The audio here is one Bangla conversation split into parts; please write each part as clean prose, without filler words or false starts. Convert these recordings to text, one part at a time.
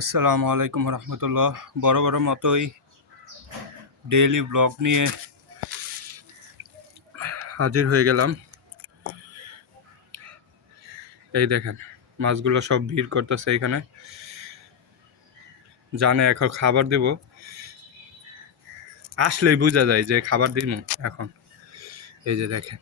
আসসালামু আলাইকুম রহমতুল্লাহ। বড় বড় মতোই ডেইলি ব্লগ নিয়ে হাজির হয়ে গেলাম। এই দেখেন মাছগুলো সব ভিড় করতেছে এখানে, জানে এখন খাবার দেব, আসলেই বোঝা যায় যে খাবার দিব এখন। এই যে দেখেন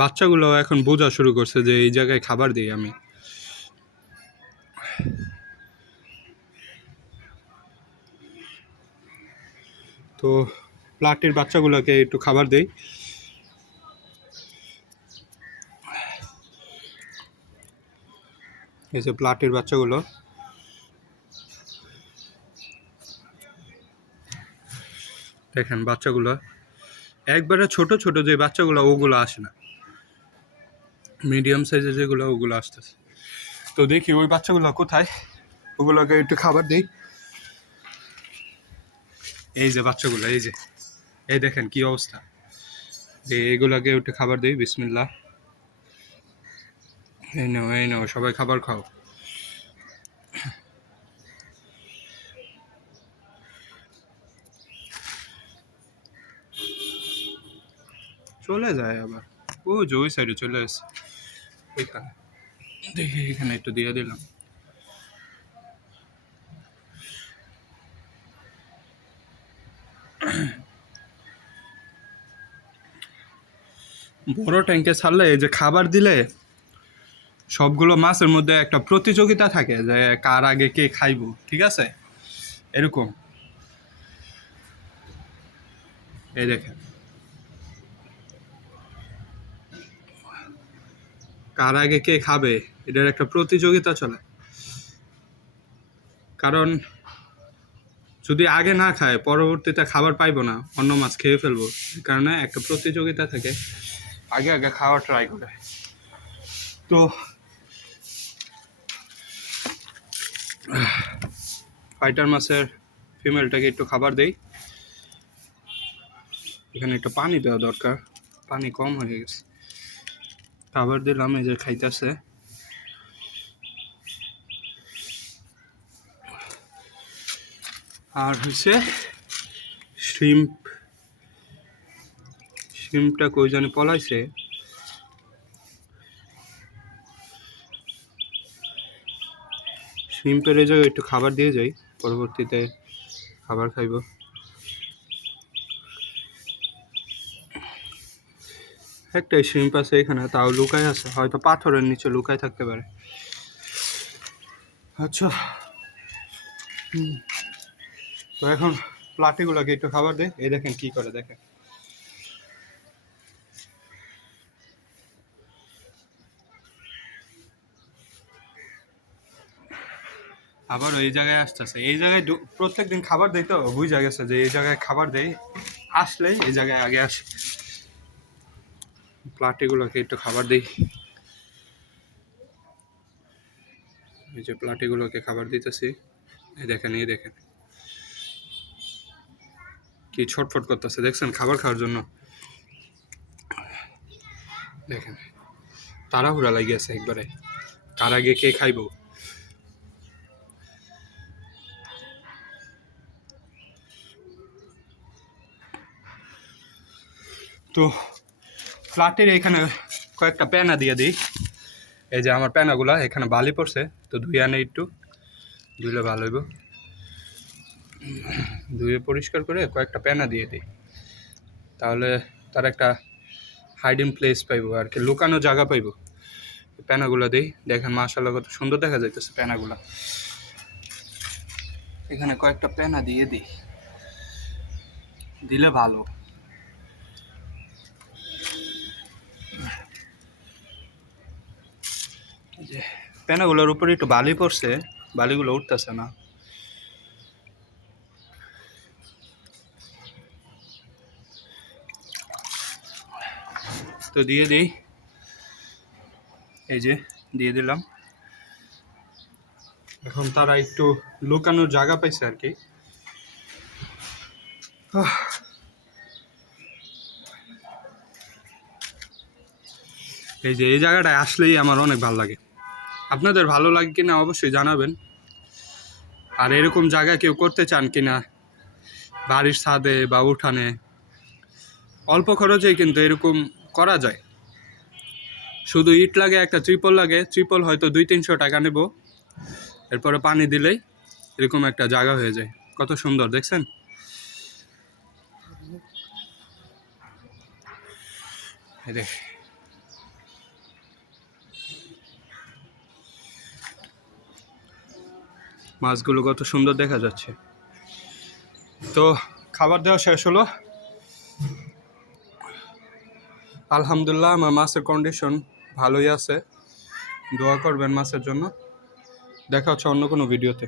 বাচ্চাগুলো এখন বোঝা শুরু করছে যে এই জায়গায় খাবার দিই আমি। তো প্লাটির বাচ্চাগুলোকে একটু খাবার দেই। এই যে প্লাটির বাচ্চাগুলো, দেখেন বাচ্চাগুলো একবারে ছোট ছোট যে বাচ্চাগুলো ওগুলো আসে না, মিডিয়াম সাইজের যেগুলো ওগুলো আসতেছে। তো দেখি ওই বাচ্চাগুলো কোথায়, ওগুলোকে একটু খাবার দিই। এই যে বাচ্চাগুলো, এই যে এই দেখেন কি অবস্থা। এইগুলোকে একটু খাবার দিই। বিসমিল্লাহ। এই নাও সবাই খাবার খাও। চলে যায় আবার, ও যে ওই সাইডে চলে আসে। এখানে দেখি, এখানে একটু দিয়ে দিলাম। বড় ট্যাঙ্কে ছাড়লে এই যে খাবার দিলে সবগুলো মাছের মধ্যে একটা প্রতিযোগিতা থাকে যে কার আগে কে খাইবো, ঠিক আছে এরকম। এই দেখেন কার আগে কে খাবে, এটার একটা প্রতিযোগিতা চলে। কারণ যদি আগে না খায় পরবর্তীতে খাবার পাইবো না, অন্য মাছ খেয়ে ফেলবো। এই কারণে একটা প্রতিযোগিতা থাকে, আগে আগে খাওয়ার ট্রাই করে। তো ফাইটার মাছের ফিমেলটাকে একটু খাবার দেই। এখানে একটু পানি দেওয়া দরকার, পানি কম হয়ে গেছে। খাবার দিলাম, এই যে খাইতেছে। আর হচ্ছে শ্রিম্পটা কই জানি পলাইছে। শ্রিম্পের এই জায়গায় একটু খাবার দিয়ে যাই, পরবর্তীতে খাবার খাইব। একটাই শ্রিম্প আছে এখানে, তাও লুকায় আছে, হয়তো পাথরের নিচে লুকায় থাকতে পারে। আচ্ছা, তো এখন প্লাটিগুলোকে একটু খাবার দে। এই দেখেন কি করে, দেখেন আবার ওই জায়গায় আসতেছে। এই জায়গায় প্রত্যেক দিন খাবার দেয়, তো বুঝা গেছে যে এই জায়গায় খাবার দেয়, আসলেই এই জায়গায় আগে আসে। প্লাটিগুলোকে একটু খাবার দিই। এই যে প্লাটিগুলোকে খাবার দিতেছি, এই দেখেন কি ছটফট করতেছে, দেখছেন খাবার খাওয়ার জন্য। দেখেন তাড়াহুড়া লাগিয়েছে একবারে, তার আগে কে খাইব। তো ফ্ল্যাটের এখানে কয়েকটা প্যানা দিয়ে দিই। এই যে আমার প্যানাগুলা এখানে বালি পড়ছে, তো ধুয়ে আনে, একটু ধুলে ভালো হইব। ধুয়ে পরিষ্কার করে কয়েকটা প্যানা দিয়ে দিই, তাহলে তার একটা হাইডিং প্লেস পাইব আর কি, লুকানো জায়গা পাইব। প্যানাগুলো দিই। দেখেন মাশাআল্লাহ কত সুন্দর দেখা যাইতেছে প্যানাগুলা। এখানে কয়েকটা প্যানা দিয়ে দিই, দিলে ভালো। যে প্যানাগুলোর উপরে একটু বালি পড়ছে, বালিগুলো উঠতেছে না। তো দিয়ে দিই, এই যে দিয়ে দিলাম। এখন তারা একটু লুকানোর জায়গা পাইছে আর কি। এই যে এই জায়গাটায় আসলেই আমার অনেক ভালো লাগে। আপনাদের ভালো লাগে কিনা অবশ্যই জানাবেন। আর এরকম জায়গা কেউ করতে চান কিনা বাড়ির ছাদে বা উঠানে, অল্প খরচেই কিন্তু এরকম করা যায়। শুধু ইট লাগে, একটা ত্রিপল লাগে, ত্রিপল হয়তো 200-300 টাকা নেব, এরপরে পানি দিলেই এরকম একটা জায়গা হয়ে যায়। কত সুন্দর দেখছেন। মাছগুলো কত সুন্দর দেখা যাচ্ছে। তো খাবার দেওয়া শেষ হলো, আলহামদুলিল্লাহ। আমার মাছের কন্ডিশন ভালোই আছে, দোয়া করবেন মাছের জন্য। দেখা হচ্ছে অন্য কোনো ভিডিওতে।